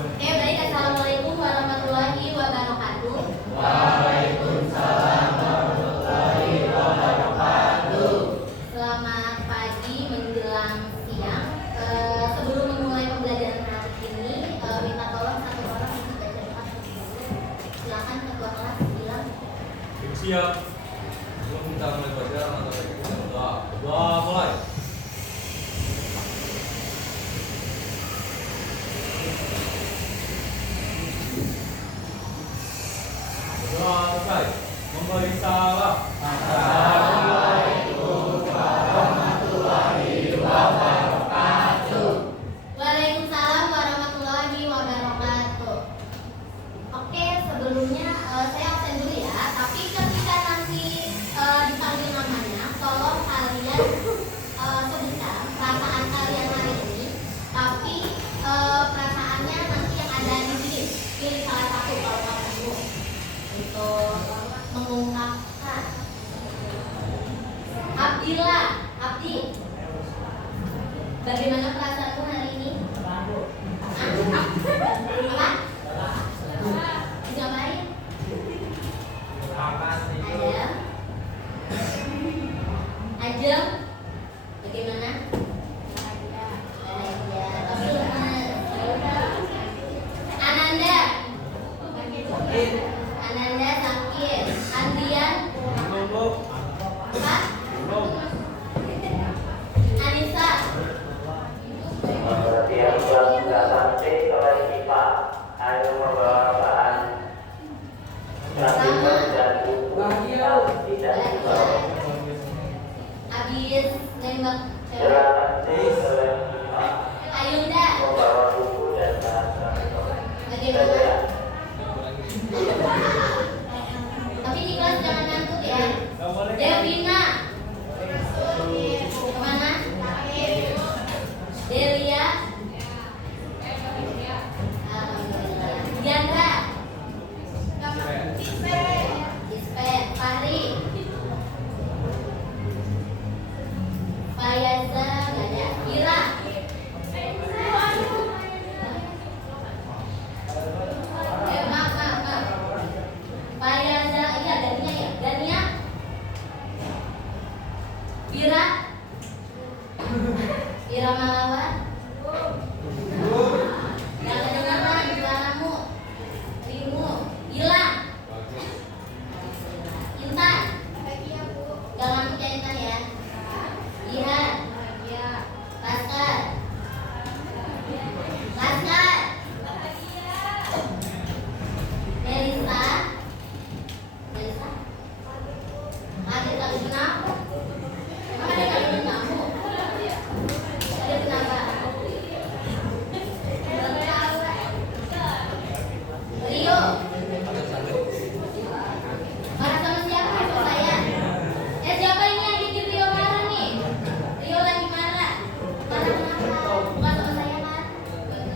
Oke, baik. Assalamualaikum warahmatullahi wabarakatuh. Waalaikumsalam warahmatullahi wabarakatuh. Selamat pagi menjelang siang. Sebelum memulai pembelajaran hari ini, minta tolong satu orang untuk baca doa terlebih dahulu. Silakan ketua kelas bilang. Siap. Sebelum kita mulai pelajaran atau kita berdoa. Doa mulai. Doa selesai. Memberi salam. Assalamualaikum warahmatullahi wabarakatuh. Waalaikumsalam warahmatullahi wabarakatuh. Oke, sebelumnya saya absen dulu ya. Tapi ketika nanti dipanggil namanya, tolong kalian sebutkan perasaan kalian hari ini. Tapi perasaannya nanti yang ada di sini. Pilih salah satu kalau kamu mau untuk mengungkapkan. Abdi, bagaimana perasaanmu hari ini? Apa? Ngapain? Ajeng, bagaimana? Bahagia. Tapi lemes. Ananda sakit. Andrian apa? Anissa Perhatian kelas 9 oleh IPA. Ayo membawa bahan grafik dan buku yang tidak dibawa. habis nembak cewek. Silakan oleh IPA Ayunda membawa buku dan bahan grafik. bagaimana? Tapi di kelas jangan ngantuk ya. Devina kemana? Delia Alhamdulillah. Diandra Dispet Fahri Fayaza nggak ada. Ira maaf. Fayaza iya Dania ya. Dania Ira Malawan nggak kedengaran suaramu. Rimu hilang. Intan nggak ngamuk ya Intan ya. Ihan Laskar Melisa ada kali kenapa? Emang ada kali kamu? Ada kenapa? Rio marah sama siapa ya Pak saya? Siapa ini yang bikin Rio marah nih? Rio lagi marah. Marah kenapa? Bukan sama saya kan?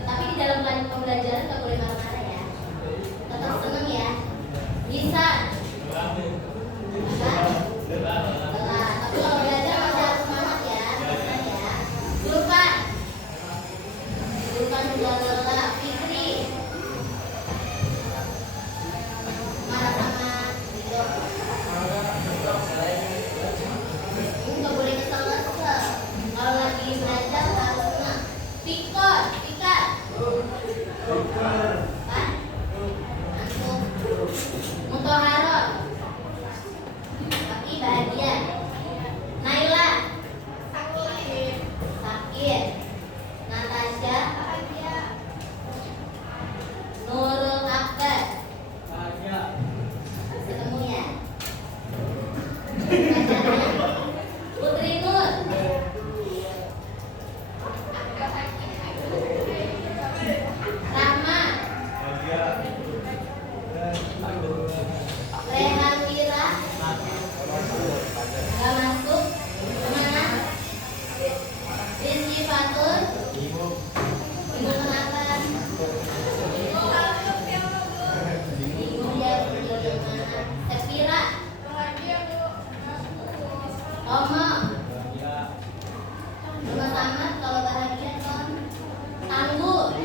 Tapi di dalam pembelajaran nggak boleh marah-marah ya. Tetap seneng ya. Bisa. Tapi kalau belajar masih harus semangat ya. Tenang ya. Zulfan juga lelah. Fikri marah sama Rio. Nggak boleh kesel-kesel. Kalau lagi belajar harus senang. Pika Pak Antum Mutoharo Paki bahagia. Naila sakit. Natasha Nurul Akbar ketemu ya. Putri Nur Rama Rehan Wira nggak masuk. Kemana? Rizky Fatur Ibu kenapa? Ibu dia kemana? Sepira Omo Rumah Samad kalau bahagia Ton Tangguh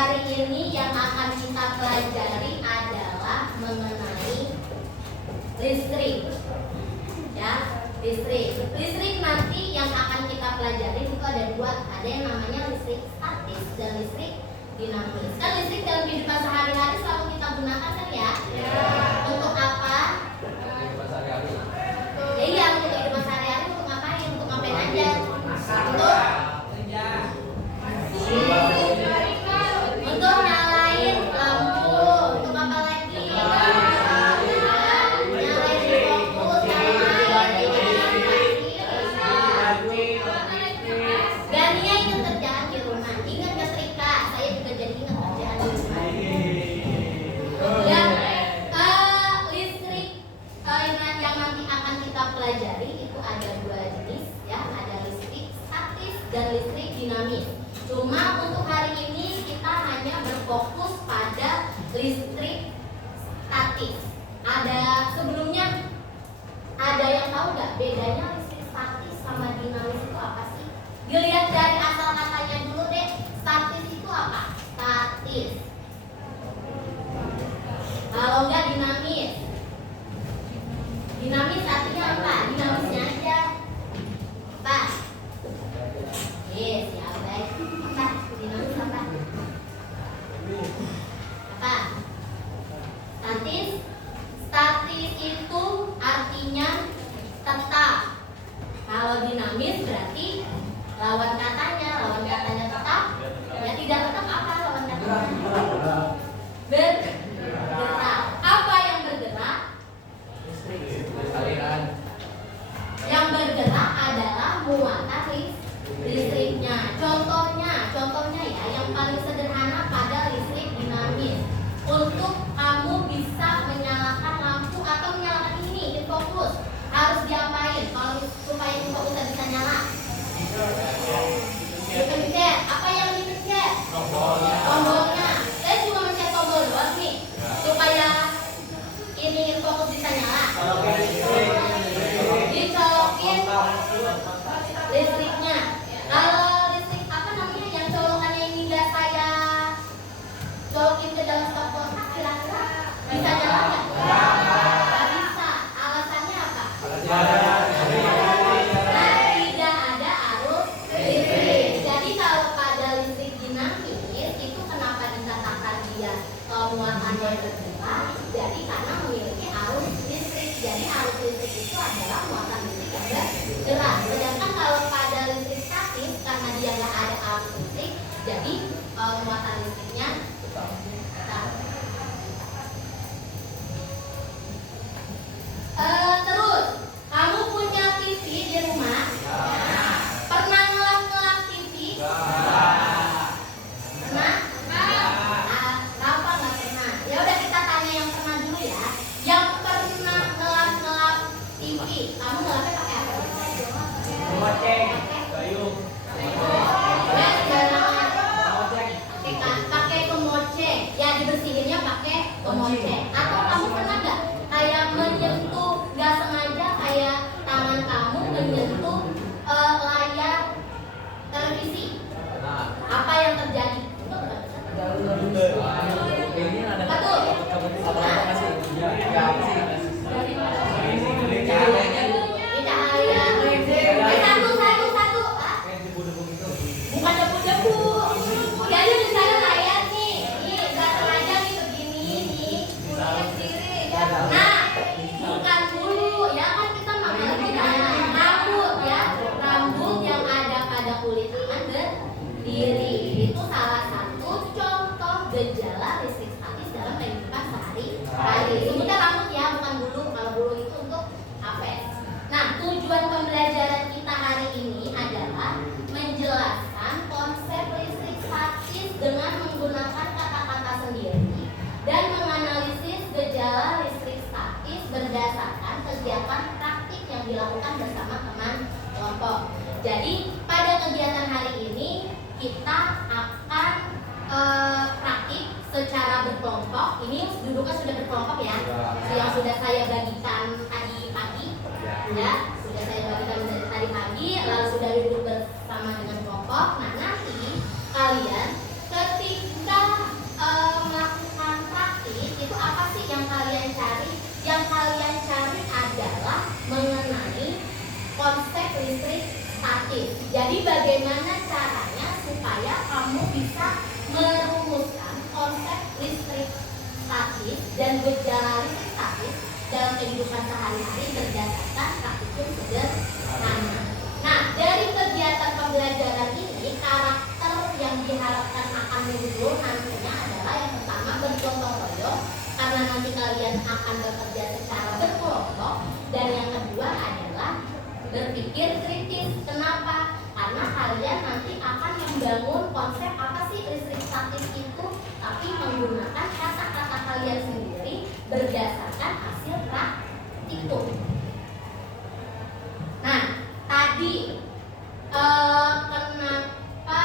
hari ini yang akan kita pelajari adalah mengenai listrik. Ya, listrik. Listrik nanti yang akan kita pelajari itu ada dua. Ada yang namanya listrik statis dan listrik dinamis. Kan listrik dalam kehidupan sehari-hari selalu kita gunakan kan ya? Untuk apa? Kehidupan sehari-hari. Ya iya, untuk kehidupan sehari-hari untuk ngapain? Untuk ngapain aja? Untuk nyalain lampu. Untuk apa lagi? Nyalain fokus, dan dia ingat kerjaan di rumah. Ingat nyetrika, saya juga jadi ingat kerjaan di rumah. Dan listrik yang nanti akan kita pelajari itu ada dua jenis ya, ada listrik statis dan listrik dinamis. Cuma untuk hari ini kita hanya berfokus pada listrik statis. Ada sebelumnya ada yang tahu nggak bedanya listrik statis sama dinamis itu apa sih? Dilihat dari asal katanya dulu deh. Statis itu apa? Statis. Kalau nggak dinamis. Dinamis artinya apa? Dinamisnya aja. Apa? Yes, ya baik. Apa? Dinamis apa? Apa? Statis. Statis itu artinya tetap. Kalau dinamis berarti lawan katanya tetap. Ya tidak tetap apa lawan katanya? Bergerak. Apa yang bergerak? Aliran. Yang bergerak adalah muatan listriknya. Contohnya ya, yang paling sederhana pada listrik dinamis. Untuk kamu bisa menyalakan lampu atau menyalakan ini, fokus, harus diapain kalau supaya fokusnya bisa nyala? Dipencet. Apa yang dipencet? Tombolnya. Saya cuma mencet tombol doang nih, supaya ini fokus bisa nyala. Dicolokin listriknya. Kalau listrik apa namanya yang colokannya ini nggak saya colokin ke dalam stop kontak, kira-kira bisa nyala nggak? Nggak bisa. Alasannya apa? Tidak ada arus listrik. Jadi kalau pada listrik dinamis itu kenapa dikatakan dia muatannya bergerak? Jadi karena memiliki arus listrik. Jadi arus listrik itu adalah muatan listrik yang bergerak. Sedangkan kalau pada listrik statis karena dia nggak ada arus listrik, jadi muatan listriknya tetap. Terus kamu punya TV di rumah? Pernah ngelap TV? Pernah? Kenapa nggak pernah? Ya udah kita tanya yang pernah dulu ya. Yang pernah ngelap TV, kamu ngelapnya pakai apa? Gayung. Pakai kemoceng. Ya dibersihinnya pakai kemoceng. Atau kamu pernah nggak kayak menyentuh nggak sengaja kayak tangan kamu menyentuh layar televisi? Nah. Apa yang terjadi? Ini ada Betul. apa sih? Ya, apa sih? Ini cahaya. Satu. Ah? Kayak debu-debu gitu. Bukan debu-debu. Jadi misalnya layar nih, nggak sengaja nih begini nih. Nah, bukan bulu ya kan kita makan rambut ya, rambut yang ada pada kulit akan berdiri. Itu salah satu contoh gejala listrik statis dalam kehidupan sehari-hari. Sebutnya rambut ya, bukan bulu. Kalau bulu itu untuk apes. Nah, tujuan pembelajaran kita hari ini adalah menjelaskan konsep listrik statis dengan menggunakan kata-kata sendiri dan menganalisis gejala listrik statis berdasarkan kegiatan praktik yang dilakukan bersama teman kelompok. Jadi, pada kegiatan hari ini kita akan praktik secara berkelompok. Ini duduknya sudah berkelompok ya, yang sudah saya bagikan tadi pagi. Ya, sudah saya bagikan dari tadi pagi, lalu sudah duduk bersama dengan kelompok. Nah, nanti kalian ketika Jadi bagaimana caranya supaya kamu bisa merumuskan konsep listrik statis dan gejala listrik statis dalam kehidupan sehari-hari berdasarkan praktikum sederhana. Nah, dari kegiatan pembelajaran ini, karakter yang diharapkan akan muncul nantinya adalah yang pertama bergotong royong, karena nanti kalian akan bekerja secara berkelompok, dan yang kedua adalah berpikir kritis. Kenapa? Karena kalian nanti akan membangun konsep apa sih listrik statis itu, tapi menggunakan kata-kata kalian sendiri berdasarkan hasil praktikum. Nah, tadi kenapa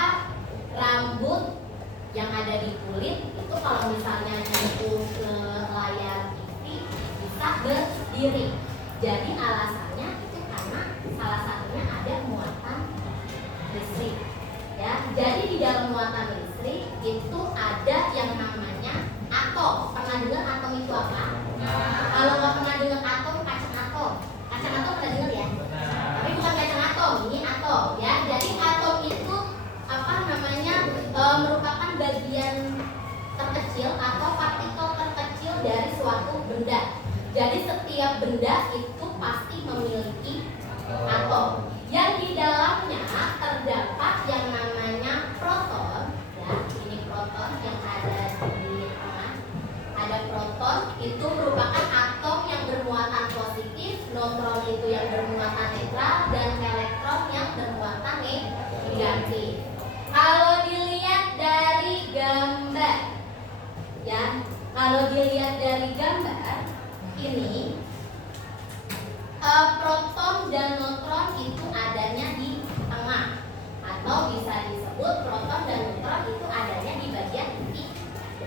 rambut yang ada di kulit itu kalau misalnya nyentuh ke layar TV bisa berdiri. Jadi alasannya itu karena salah satunya ada muatan listrik. Ya, jadi di dalam muatan listrik itu ada yang namanya atom. Pernah dengar atom itu apa? Kalau nggak pernah dengar atom, kacang atom. Kacang atom pernah dengar ya? Tapi bukan kacang atom, ini atom ya. Jadi atom itu apa namanya merupakan bagian terkecil atau partikel terkecil dari suatu benda. Jadi setiap benda itu pasti memiliki atom yang di dalamnya terdapat yang namanya proton. Ya, ini proton yang ada di tengah. Ada proton, itu merupakan atom yang bermuatan positif, neutron itu yang bermuatan netral, dan elektron yang bermuatan negatif. Kalau dilihat dari gambar, ya, kalau dilihat dari gambar ini, proton dan neutron itu adanya di tengah, atau bisa disebut proton dan neutron itu adanya di bagian inti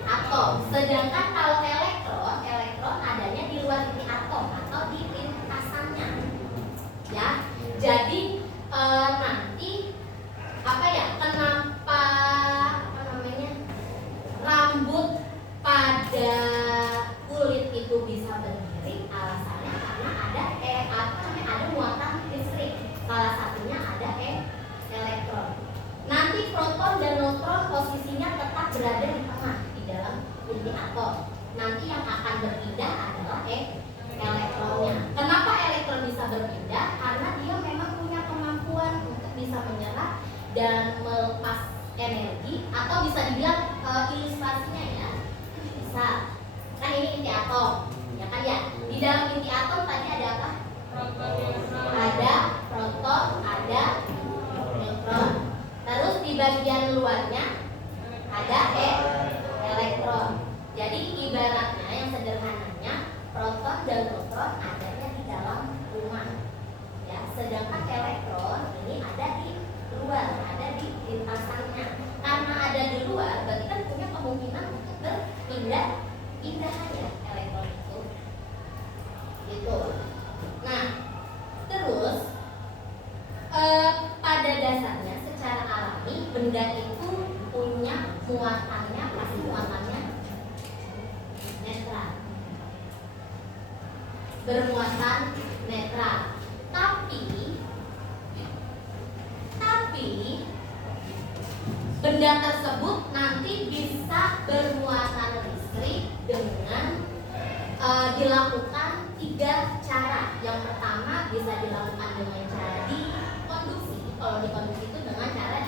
atom. Sedangkan kalau elektron adanya di luar inti atom atau di lintasannya. Ya, jadi nanti apa ya? Kenapa apa namanya rambut pada kulit itu bisa berdiri? Alasannya karena ada ada muatan listrik. Salah satunya ada elektron. Nanti proton dan neutron posisinya tetap berada di tengah di dalam inti atom. Nanti yang akan berpindah adalah elektronnya. Kenapa elektron bisa berpindah? Karena dia memang punya kemampuan untuk bisa menyerap dan melepas energi, atau bisa dibilang ilustrasinya ya bisa. Kan ini inti atom, ya kan ya. Di dalam inti atom tadi ada apa? Ada proton, ada neutron. Terus di bagian luarnya ada elektron. Jadi ibaratnya yang sederhananya proton dan neutron adanya di dalam rumah. Ya, sedangkan elektron ini ada di luar, ada di lintasannya. Karena ada di luar, berarti kan punya kemungkinan untuk berpindah aja elektron itu. Gitu. Nah, terus pada dasarnya secara alami benda itu punya muatannya, pasti muatannya netral, bermuatan netral. Tapi benda tersebut nanti bisa bermuatan listrik dengan dilakukan 3 cara. Yang pertama bisa dilakukan dengan cara dikonduksi. Kalau dikonduksi itu dengan cara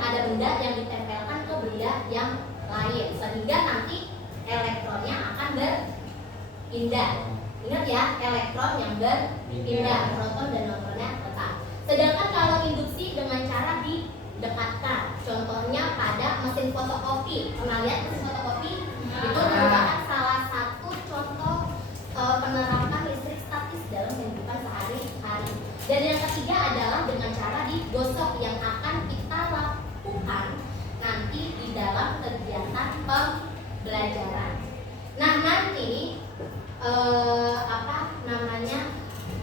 ada benda yang ditempelkan ke benda yang lain, sehingga nanti elektronnya akan berpindah. Ingat ya, elektron yang berpindah, proton dan neutronnya tetap. Sedangkan kalau induksi dengan cara didekatkan, contohnya pada mesin fotokopi. Pernah lihat mesin fotokopi? Itu merupakan salah satu contoh penerapan listrik statis dalam kehidupan sehari-hari. Dan yang ketiga adalah dengan cara digosok yang akan kita lakukan nanti di dalam kegiatan pembelajaran. Nah, nanti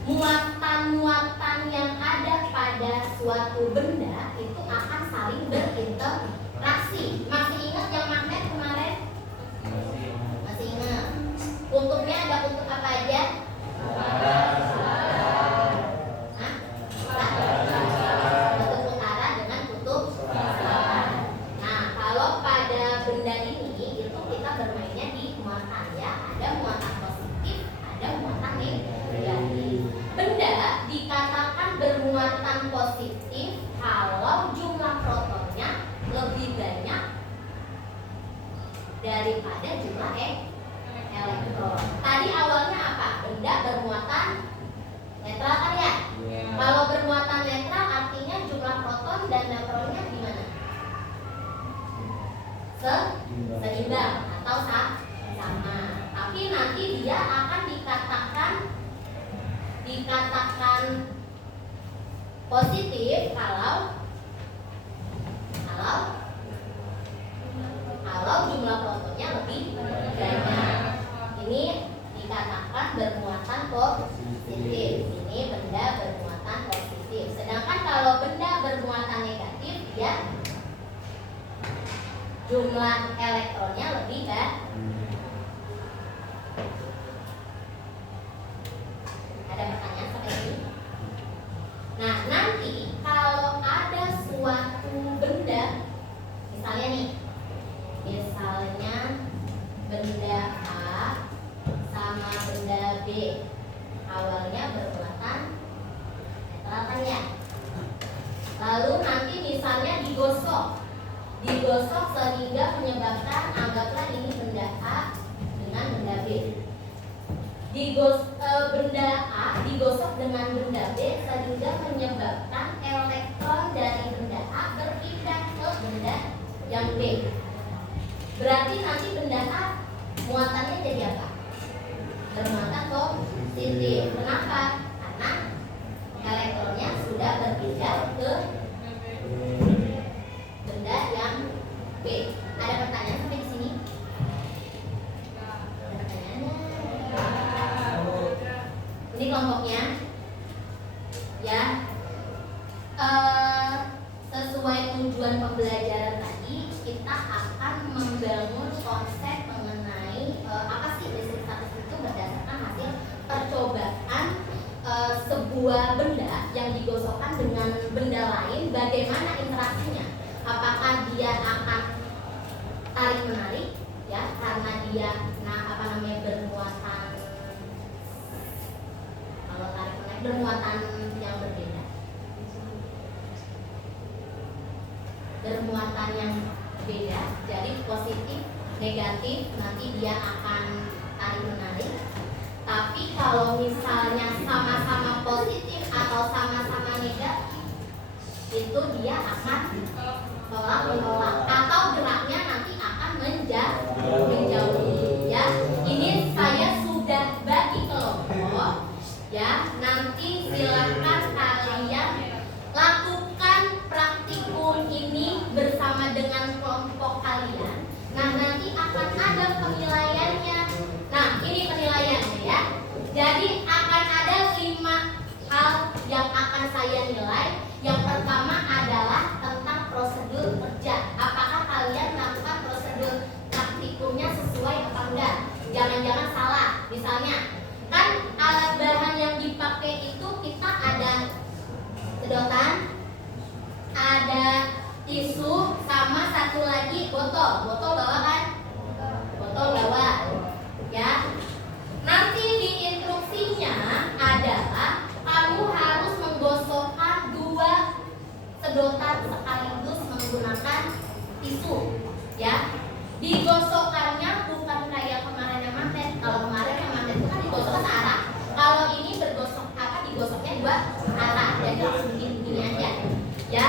muatan-muatan yang ada pada suatu benda itu akan saling berinteraksi. Masih ingat yang magnet kemarin? Masih ingat? Kutubnya ada kutub apa aja? benda ini itu kita bermainnya di muatan ya. Ada muatan positif, ada muatan negatif. Benda dikatakan bermuatan positif kalau jumlah protonnya lebih banyak daripada jumlah elektron. Tadi awalnya apa? Benda bermuatan netral kan ya? Kalau bermuatan netral artinya jumlah proton dan neutronnya gimana? Seimbang atau sama. Tapi nanti dia akan dikatakan positif kalau jumlah protonnya lebih banyak. Ini dikatakan bermuatan positif. Ini benda bermuatan positif. Sedangkan kalau benda bermuatan negatif, dia jumlah elektronnya lebih kan? Ada pertanyaan sampai sini? Nah, nanti kalau ada suatu benda, misalnya benda A sama benda B, awalnya bermuatan netral kan ya? Lalu nanti misalnya digosok sehingga menyebabkan, anggaplah ini benda A dengan benda B. Benda A digosok dengan benda B sehingga menyebabkan elektron dari benda A berpindah ke benda yang B. Berarti nanti benda A muatannya jadi apa? Bermuatan positif. Kenapa? Karena elektronnya sudah berpindah ke benda yang B. Ada pertanyaan sampai di sini? Ada pertanyaannya? Ini kelompoknya, ya. Sesuai tujuan pembelajaran tadi, kita akan membangun konsep mengenai apa sih listrik statis itu berdasarkan hasil percobaan sebuah benda yang digosokkan dengan benda lain, bagaimana interaksinya. Apakah dia akan tarik menarik ya karena dia bermuatan, kalau tarik menarik bermuatan yang berbeda, bermuatan yang beda, jadi positif negatif nanti dia akan tarik menarik. Tapi kalau misalnya sama-sama positif atau sama-sama negatif, itu dia akan menolak atau geraknya nanti akan menjauhi ya. Ini saya sudah bagi kelompok ya. Nanti silakan kalian lakukan praktikum ini bersama dengan kelompok kalian. Nah, nanti akan ada penilaiannya. Nah, ini penilaiannya ya. Jadi akan ada 5 hal yang akan saya nilai. Yang pertama adalah tentang prosedur kerja. Apakah kalian melakukan prosedur praktikumnya sesuai apa enggak? Jangan-jangan salah. Misalnya, kan alat bahan yang dipakai itu kita ada sedotan, ada tisu, sama satu lagi botol. Botol bawa kan? Botol bawa. Ya. Nanti di instruksinya adalah kamu harus menggosokkan 2 sedotan sekaligus menggunakan tisu ya. Digosokkannya bukan kayak kemarin yang mantet. Kalau kemarin yang mantet itu kan digosok searah. Kalau ini digosoknya 2 arah. Jadi langsung gini aja ya.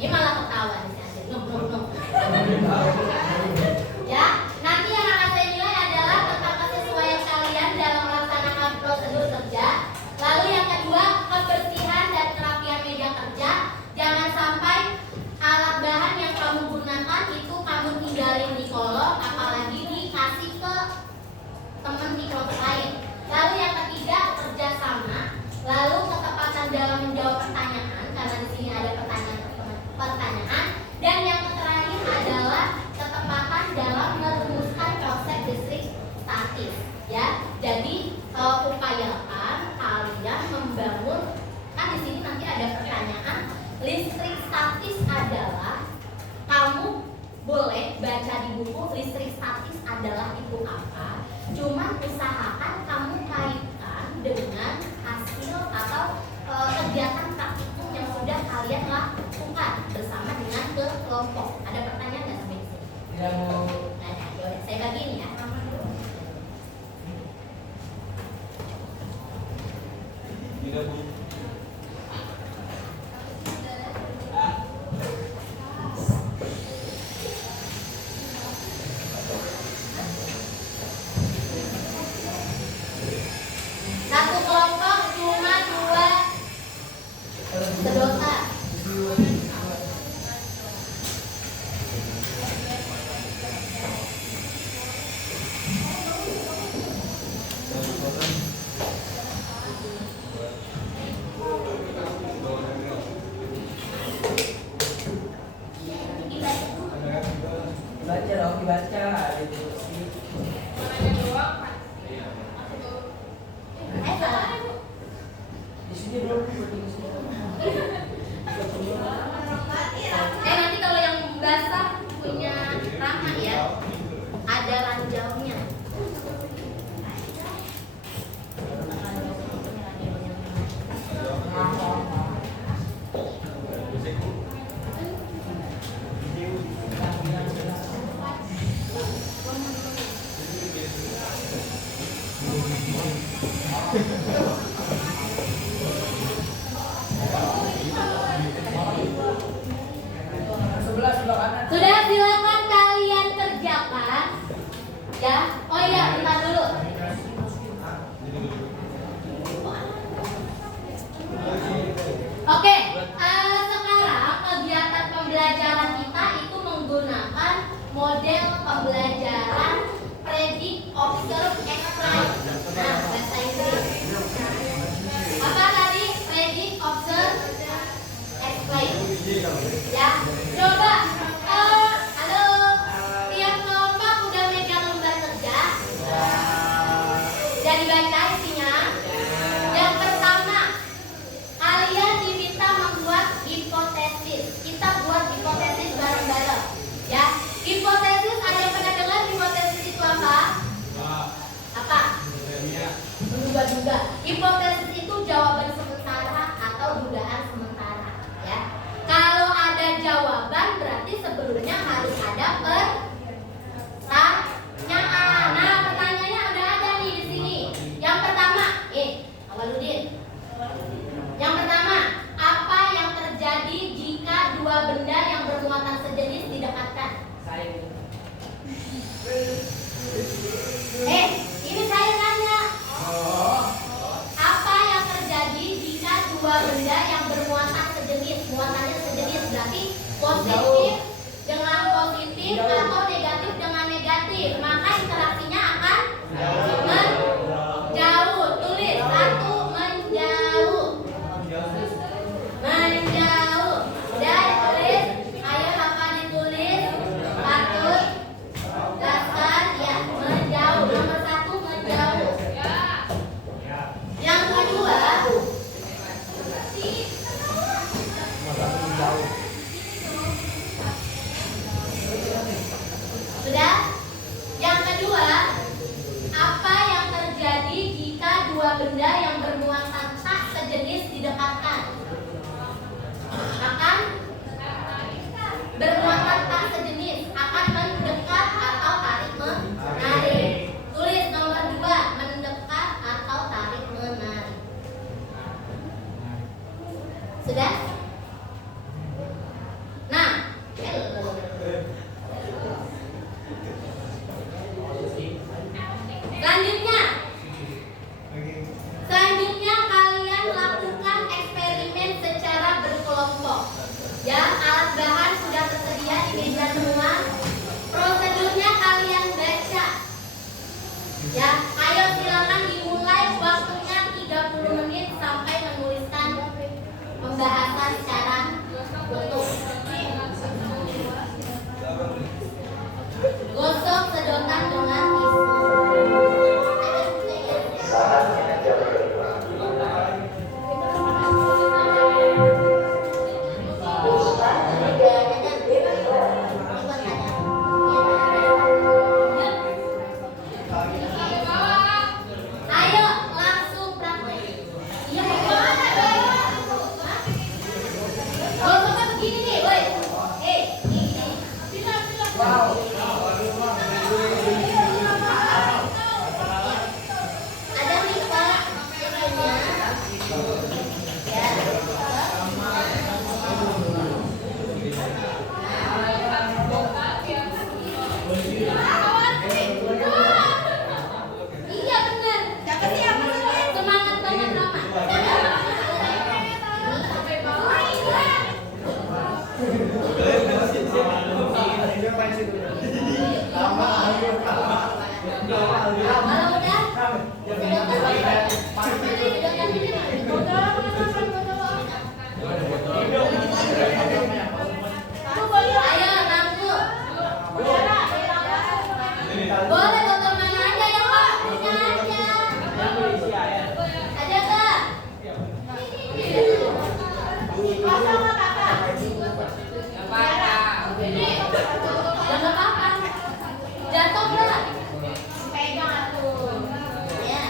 Ini malah ketawa nih aja. Ya, nanti yang akan saya nilai adalah tentang kesesuaian kalian dalam melaksanakan prosedur kerja. Lalu yang kedua, kebersihan dan kerapian meja kerja. Jangan sampai alat bahan yang kamu gunakan itu kamu tinggalin di kolong, apalagi dikasih ke teman di kelompok lain. Lalu yang ketiga, kerjasama. Lalu ketepatan dalam menjawab pertanyaan, karena di sini ada pertanyaan. Dan yang terakhir adalah ketepatan dalam merumuskan konsep listrik statis. Ya, jadi upayakan kalian membangun. Kan di sini nanti ada pertanyaan. Listrik statis adalah kamu boleh baca di buku listrik statis adalah itu apa. Cuman usahakan kamu kaitkan dengan hasil atau kegiatan praktikum yang sudah kalian lakukan bersama dengan kelompok. Ada pertanyaan nggak sampai di sini? Tidak mau. Nah, yaudah, saya bagiin ya. Tidak, Bu. Satu kelompok cuma 2 sedotan. Dibaca dong, dibaca. Ada di kursi. Salah. Di sini belum. Di sini. Nanti kalau yang basah punya Rama ya, ada ranjaunya. Sebelah kanan. Sudah, silakan kalian kerjakan. Ya. Oh iya, bentar dulu. Oke, sekarang kegiatan pembelajaran kita itu menggunakan model pembelajaran predict, observe, explain. Nah, bahasa Inggris. Apa tadi? Predict, observe, explain. Ya, coba. Halo, tiap kelompok udah megang lembar kerja. Jadi baca isinya. Yang pertama, kalian diminta membuat hipotesis. Kita buat hipotesis bareng-bareng. Ya, hipotesis ada yang pernah dengar hipotesis itu apa? Apa? Menduga-duga. Hipotesis itu jawaban sementara atau dugaan sementara. Ya, kalau ada jawaban berarti sebelumnya harus ada pertanyaan. Nah, pertanyaannya udah ada nih di sini. Yang pertama, Awaludin. Yang pertama, apa yang terjadi jika dua benda yang bermuatan sejenis didekatkan? Ini saya nanya. Apa yang terjadi jika dua benda yang bermuatan sejenis, muatannya sejenis berarti positif dengan positif atau Kalau udah, ayo nangku. Boleh botol mana aja ya Pak? Punya aja. Ada nggak? Pasang nggak kakak? Jangan apa-apa. Jatuh nggak? Pegang atuh. Ya.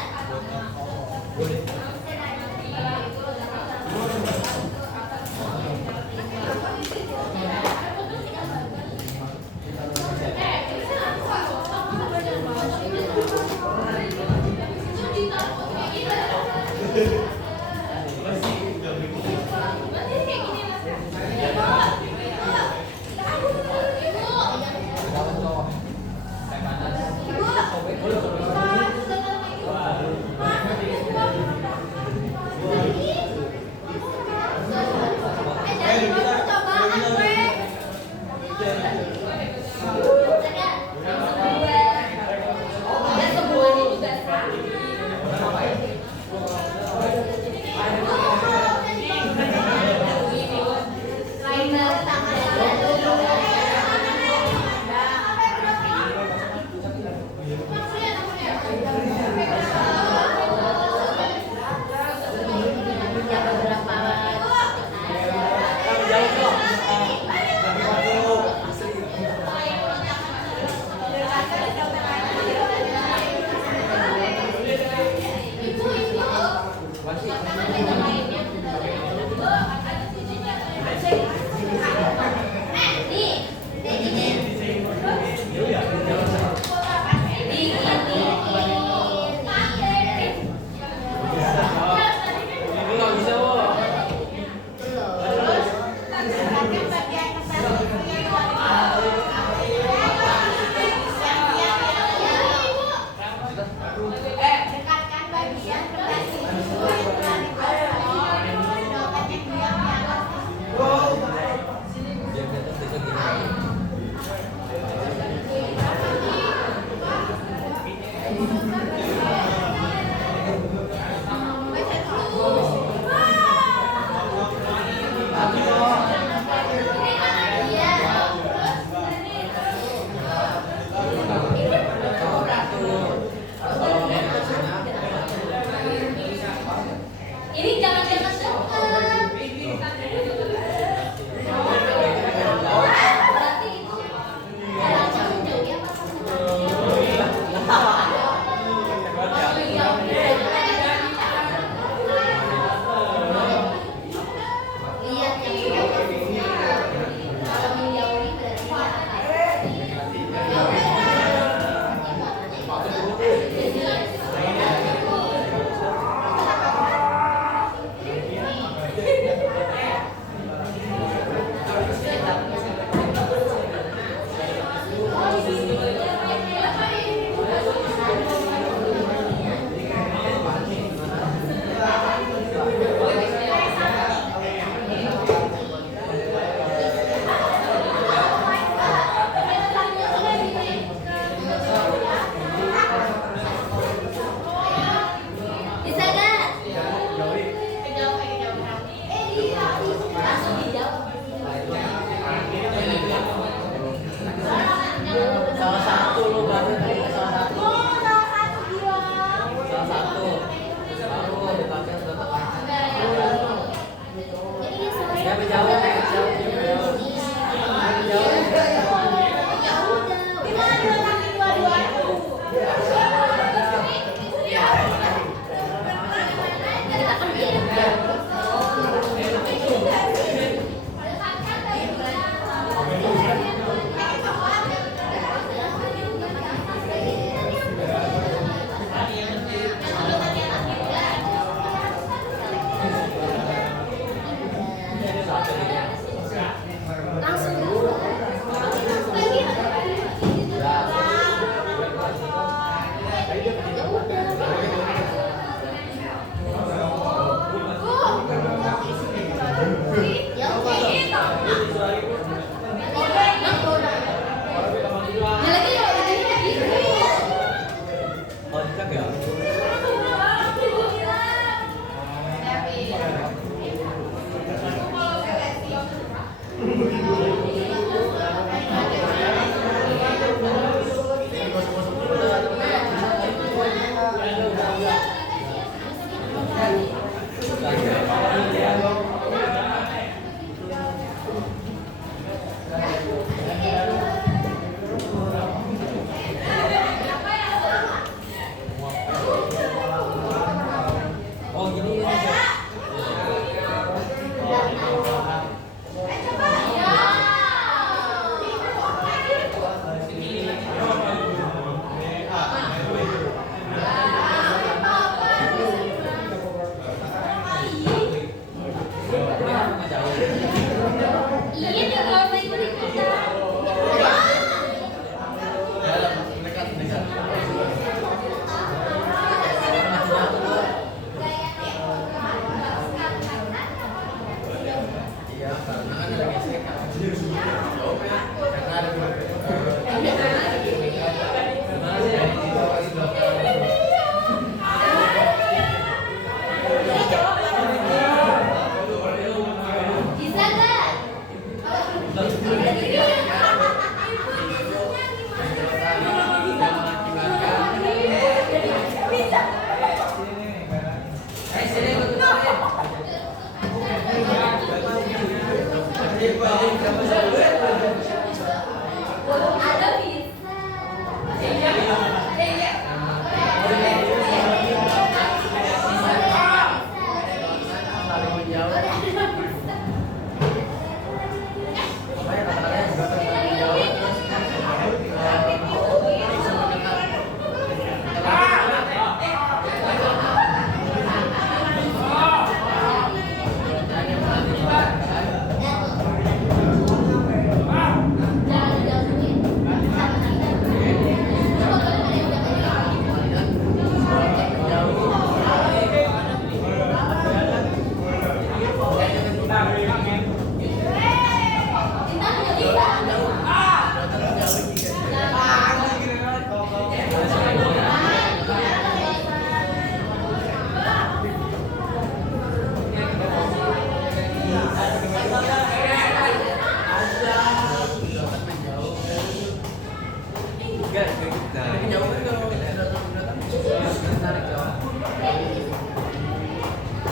Enggak, kayak gitu. Nah, kejauhan kalau datang menarik jauh.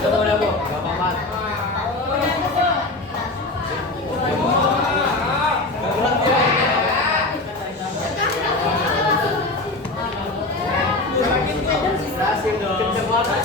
Udah, Bu. Gak apa-apa. Berhasil dong. Kenceng banget.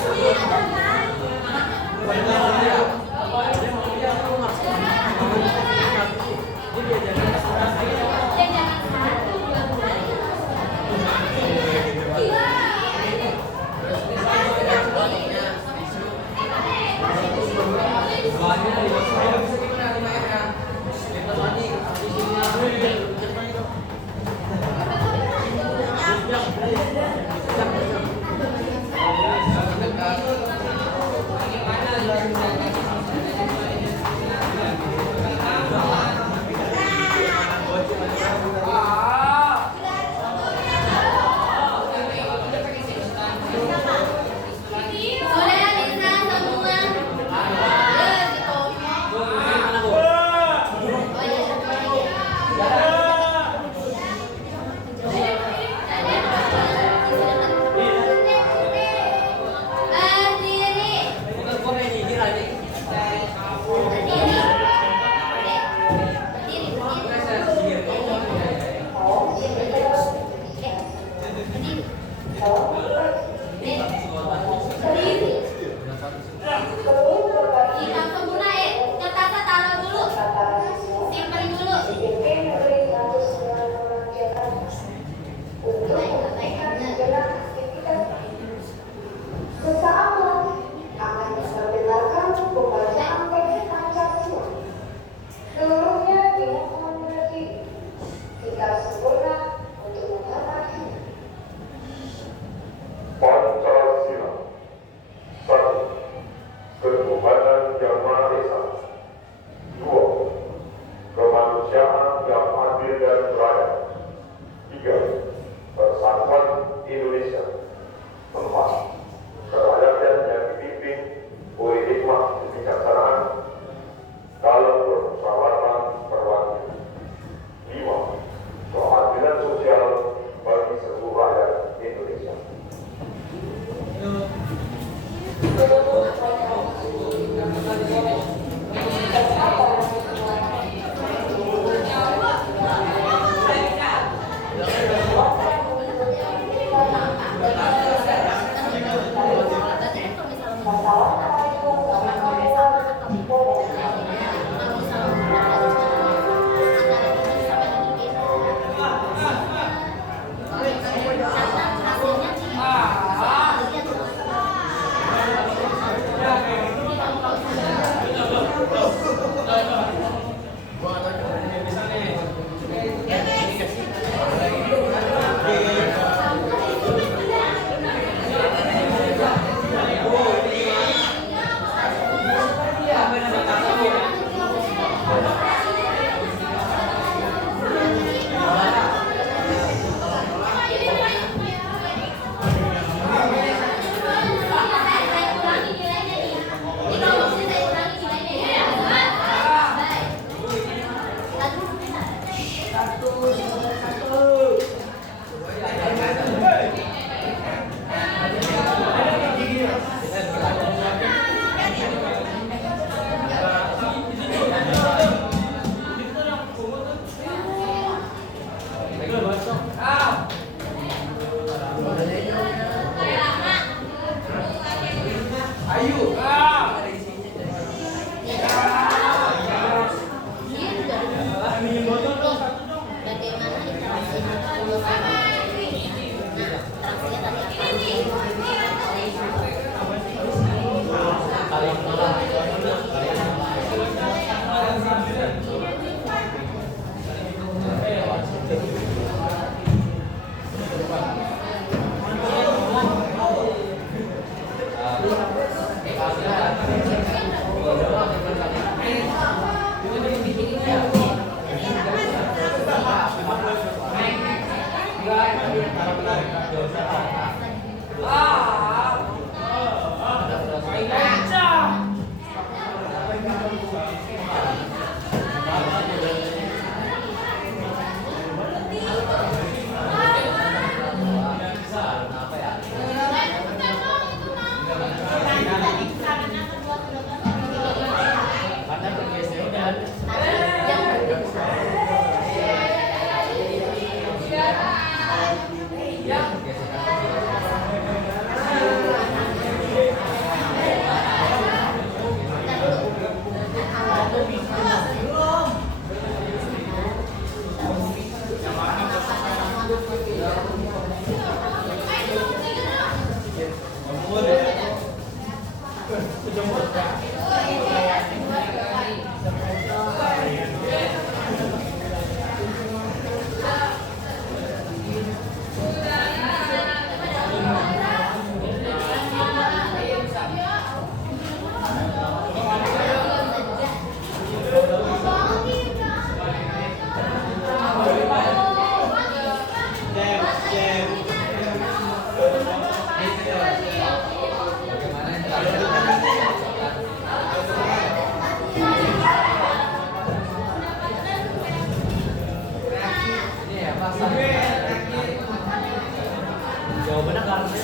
Jawabannya karena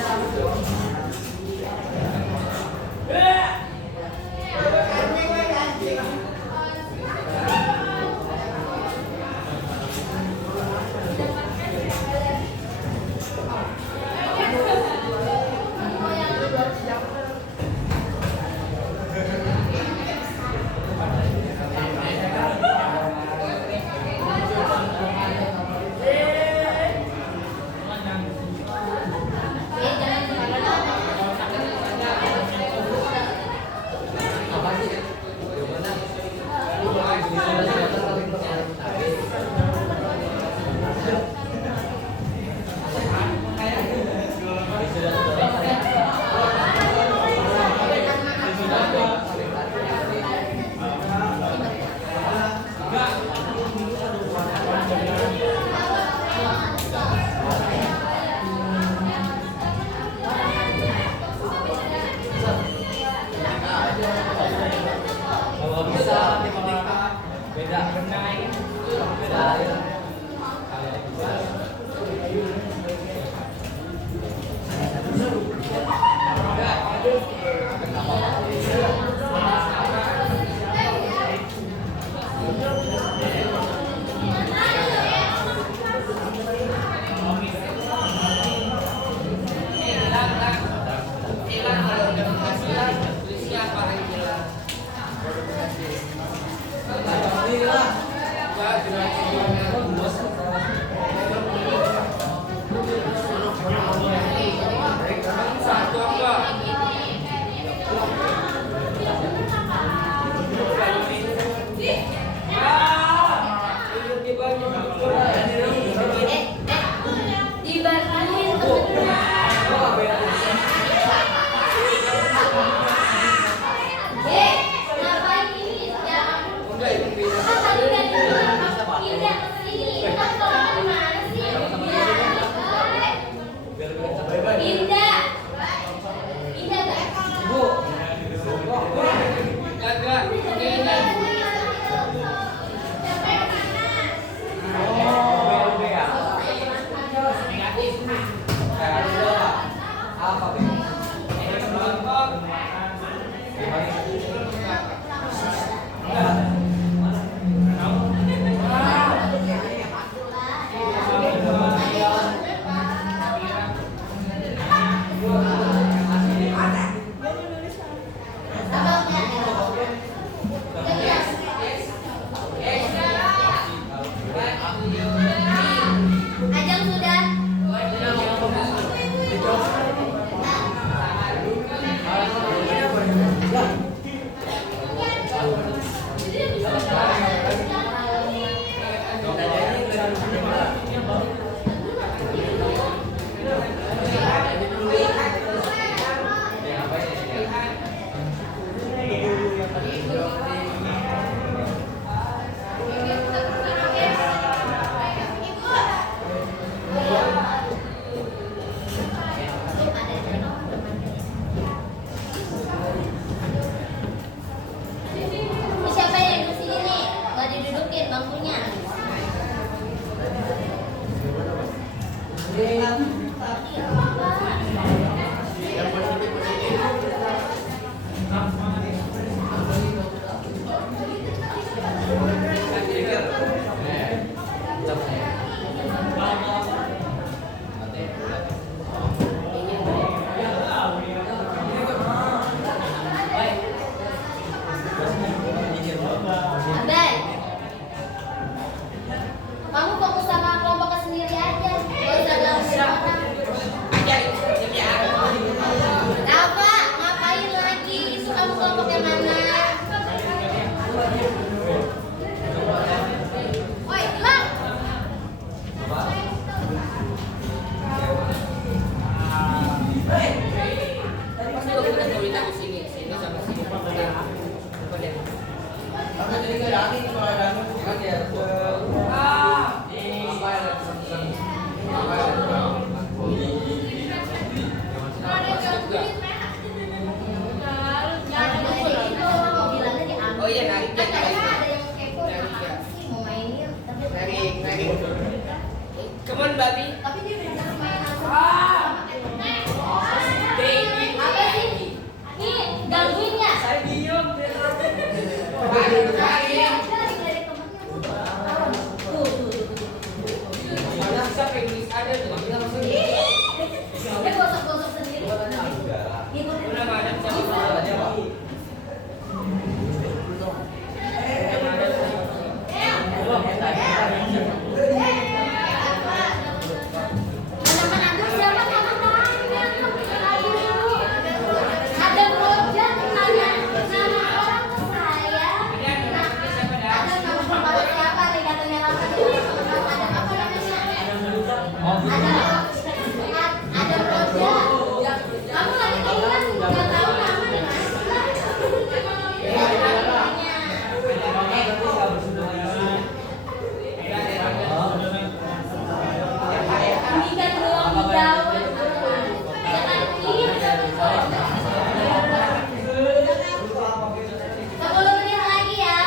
apa? Kamu fokus sama kelompoknya sendiri aja. Gak usah Dia gosok-gosok sendiri. Anak-anakku siapa nama-namanya? Ada Roja, nanya nama orang ke saya. Ada nama pembalap siapa nih katanya nama ini? Ada apa namanya? Ada Roja. Kamu lagi keluar nggak tahu namanya? Ini kan belum dijawab. Jangan ini. 10 menit lagi ya.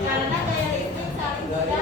Karena saya itu saling juga.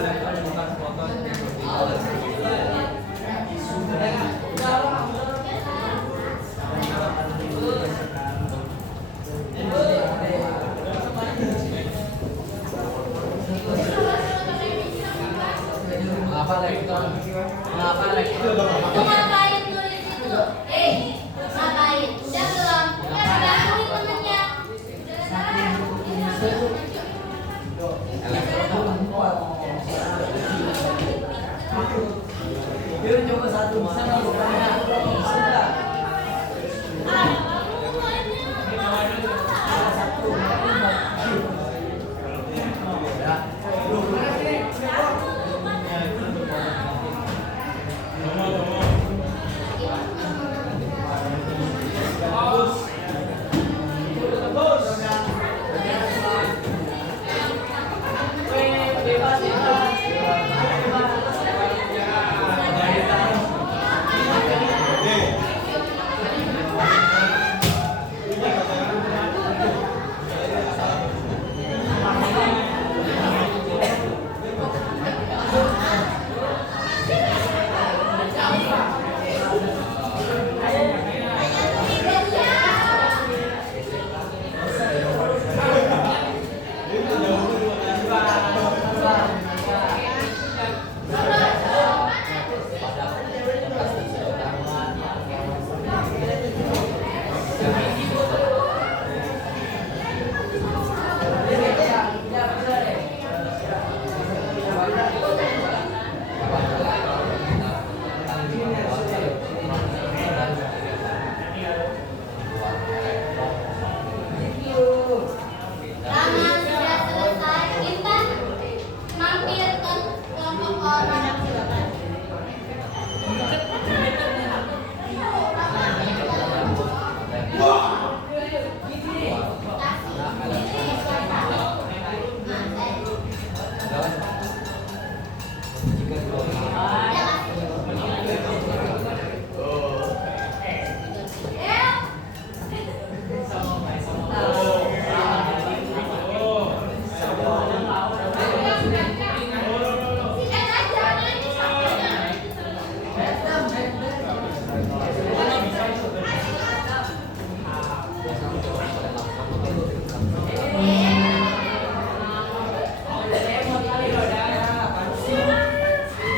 daripada bukan foto Apa lagi? Apa lagi? Itu ngapain nulis itu? Ngapain? Udah belum? Kan bantuin temennya. Yuk coba satu bisa nggak bukannya? Bisa nggak? Tangan sudah selesai. Intan mampir ke kelompok orang.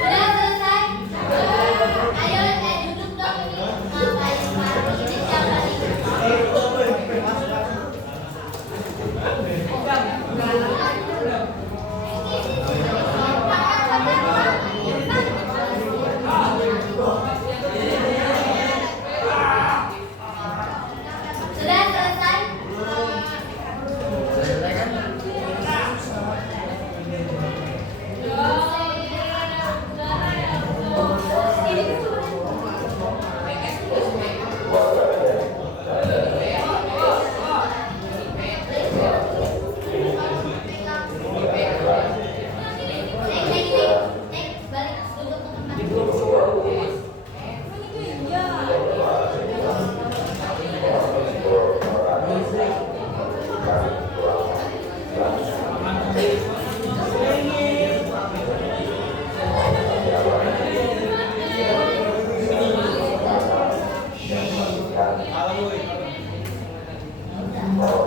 Sudah selesai? Ayo duduk dong ini. Ngapain Pak? Ini siapa nih? Sudah selesai? Balik duduk ke tempat.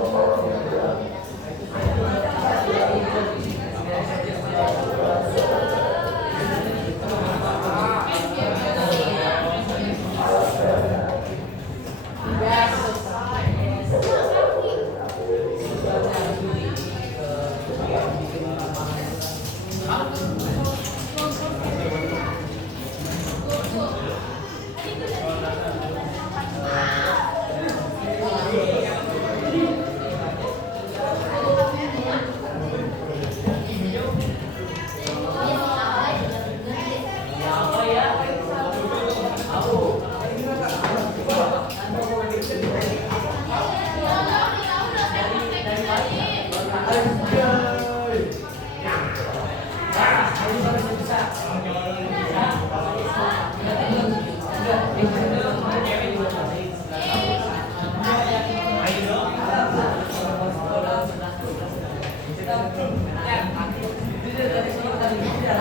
Kita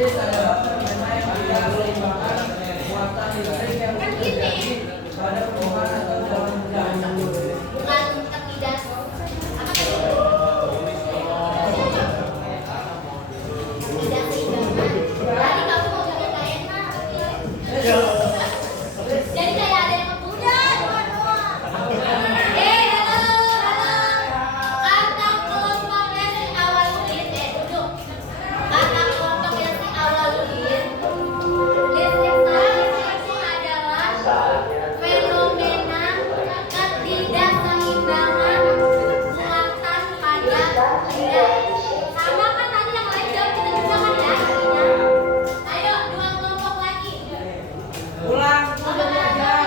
statis adalah fenomena yang tidak menyeimbangkan muatan listrik yang terjadi pada permukaan atau dalam benda. Bukan ketidak apa tadi? Ketidak seimbangan. Tadi kamu mau bikin gak enak. Jadi kayak ada yang kebudan. Halo. Kata kelompoknya si Awaludin. Duduk. Kata kelompoknya si Awaludin. Listrik statis itu adalah fenomena ketidakseimbangan muatan pada benda. Sama kan tadi yang lain jawab kita juga kan ya artinya. Ayo dua kelompok lagi. Ulang, sudah belajar.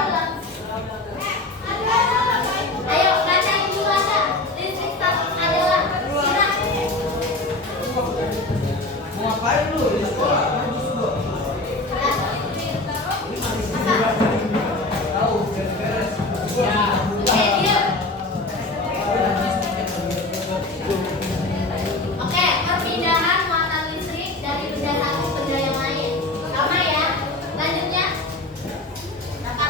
Ayo bacain dulu aja. Listrik statis adalah kira. Mau ngapain lu di sekolah? Bagus gua. Tahu, beres-beres. Ya. Diam. Oke, perpindahan muatan listrik dari benda satu ke benda yang lain. Sama ya. Lanjutnya. Dapat.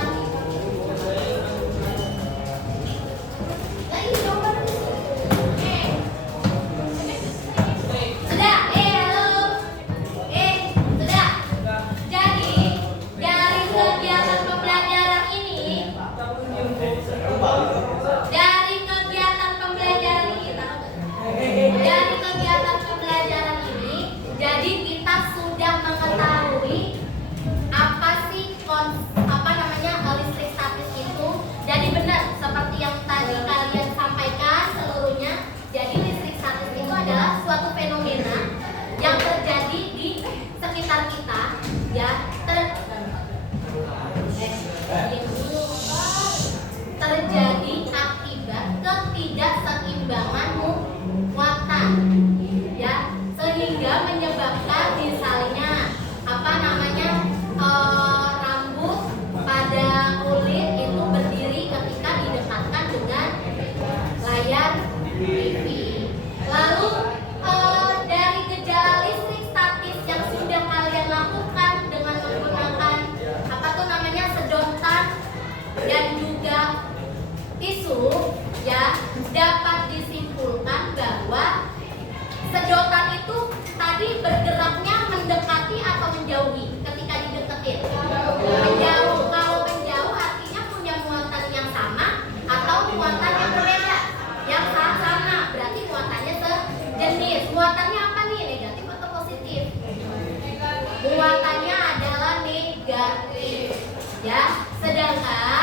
Lagi jawaban. Oke. Sudah. Halo. Sudah. Jadi, dari kegiatan pembelajaran ini jadi kita sudah mengetahui apa sih listrik statis itu. Jadi benar seperti yang tadi kalian sampaikan seluruhnya. Jadi listrik statis itu adalah suatu fenomena yang terjadi di sekitar kita, ya. Terjadi akibat ketidakseimbangan muatan, ya, sehingga menyebabkan misalnya rambut pada kulit itu berdiri ketika didekatkan dengan layar TV. Lalu dari gejala listrik statis yang sudah kalian lakukan dengan menggunakan sedotan dan juga tisu, ya, dapat disimpulkan bahwa sedotan itu tadi bergeraknya mendekati atau menjauhi ketika dideketin. Menjauh. Kalau menjauh artinya punya muatan yang sama atau muatan yang berbeda. Yang sama berarti muatannya sejenis. Muatannya apa nih? Negatif atau positif? Muatannya adalah negatif, ya. Sedangkan